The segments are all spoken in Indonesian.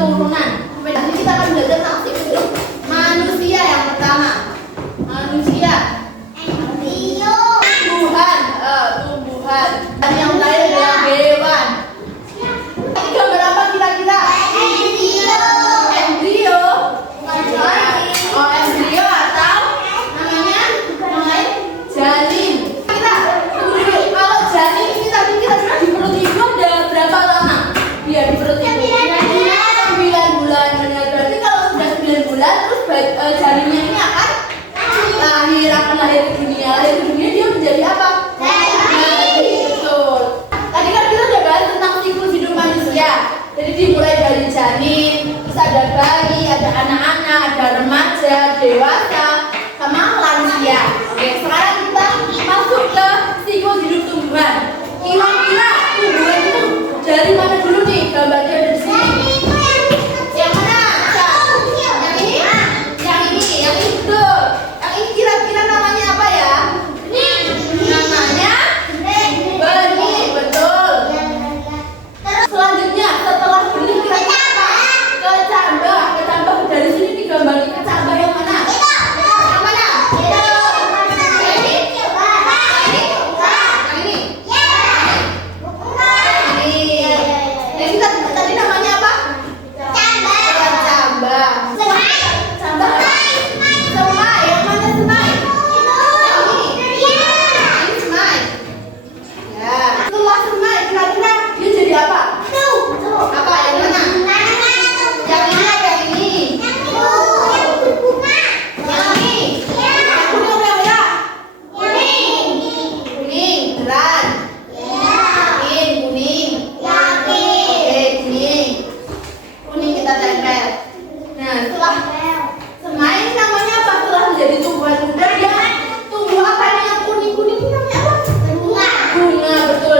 keturunan. Sampai di sini kita akan belajar tentang siklus hidup manusia yang pertama. Manusia. Tumbuhan. Dan yang lain adalah hewan. Ini gambar apa kira-kira? Embrio. Oh, embrio atau namanya janin. Kita tunggu dulu. Kalau janin ini tadi kira-kira di perut ibu udah berapa lama? Biar di perut ibu 9 bulan. Benar. Berarti kalau sudah 9 bulan terus janinnya ini akan lahir ke dunia. Lahir ke dunia dia menjadi apa? Betul. Tadi kan kita udah bahas tentang siklus hidup manusia. Jadi dimulai dari janin, terus ada bayi, ada anak-anak, ada remaja, dewasa, sama lansia. Oke, sekarang kita masuk ke siklus hidup tumbuhan. Kira-kira tumbuhan itu dari mana dulu nih? Gambarnya ada di sini. Yang mana? Yang ini? Yang ini betul. Yang ini kira-kira namanya apa ya? Namanya benih, betul. Selanjutnya setelah benih kira-kira apa? Kecambah. Kecambah dari sini digambarkan kecambah yang mana? Yang mana? Yang ini? Yang kita tadi namanya apa? Kecambah. Kecambah. Semai. Yang mana semai? Yang ini. Ini semai. Ya. Setelah semai kira-kira dia jadi apa? Apa? Yang mana? Yang ini apa yang ini? Yang ini. Kuning apa yang merah? Kuning. Beneran? Kuning. Oke, kuning. Kuning kita tempel. Nah, setelah semai ini namanya apa? Setelah menjadi tumbuhan muda dia tumbuh apa nih yang kuning-kuning ini namanya apa? Bunga, betul.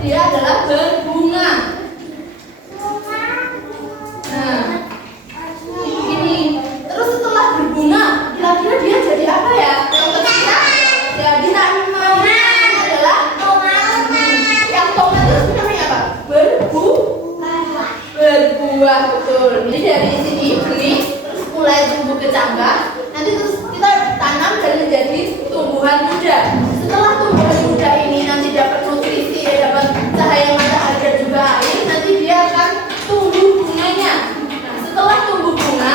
Dia adalah berbunga. Nah, ini. Terus setelah berbunga, kira-kira dia jadi apa ya? Yang ketiga, jadi tanaman adalah yang tomat itu namanya apa? Berbuah, betul. Ini dari sini benih, terus mulai tumbuh kecambah. Nanti terus kita tanam dan menjadi tumbuhan muda. Setelah tumbuhan muda ini nanti dapat nutrisi, dapat cahaya matahari dan juga air, nanti dia akan tumbuh bunganya. Nah, setelah tumbuh bunga,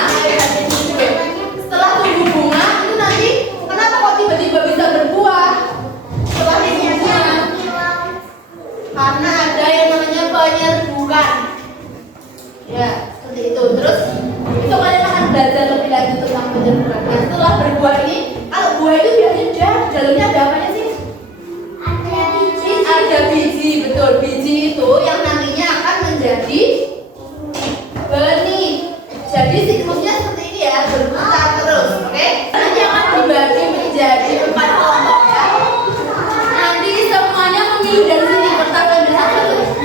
setelah tumbuh bunga itu nanti kenapa kok tiba-tiba bisa berbuah? Setelah tumbuh bunga, karena ada yang namanya penyerbukan. Ya, seperti itu. Terus itu kalian akan belajar lebih lanjut tentang penyerbukan. Nah, setelah berbuah ini, kalau buah itu biasanya dia dalamnya ada apanya sih? Ada biji, betul. Biji itu yang nantinya akan menjadi benih. Jadi siklusnya seperti ini ya, berputar terus, oke? Nanti akan dibagi menjadi 4 kelompok ya. Nanti semuanya memilih dari sini, pertama ambil satu.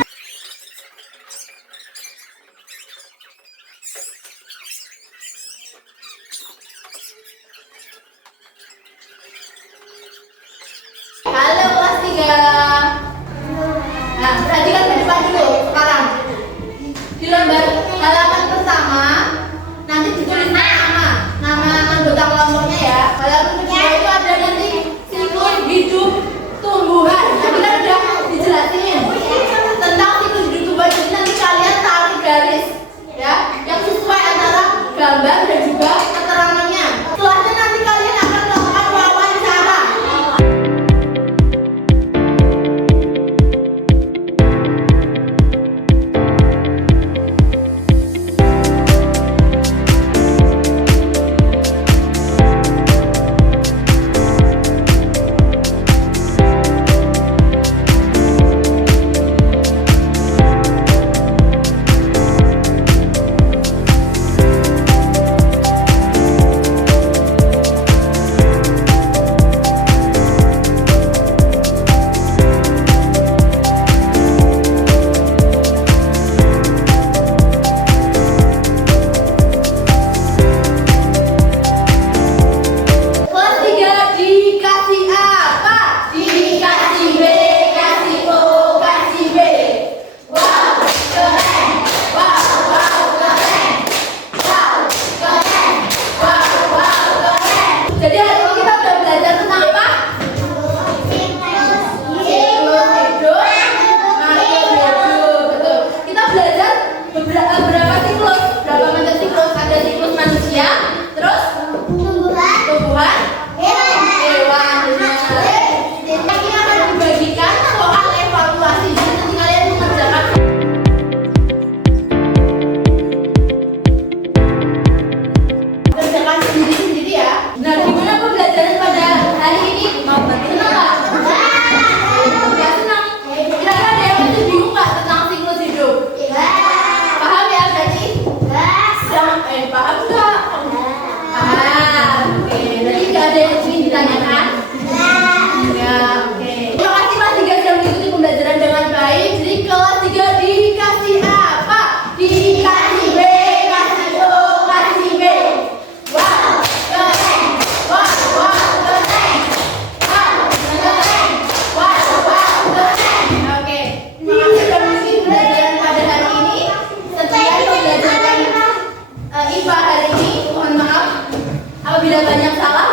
Halo kelas 3. Nah, perhatikan ke depan dulu sekarang. Di lembar halaman pertama nanti ditulis nama anggota kelompoknya ya. Halaman kedua itu ada nanti siklus hidup tumbuhan. Nah, kita udah dijelasin tentang siklus hidup tumbuhan. Jadi nanti kalian tarik garis ya yang sesuai antara gambar dan juga keterangannya. Setelahnya nanti kalian akan melakukan wawancara. Apabila banyak salah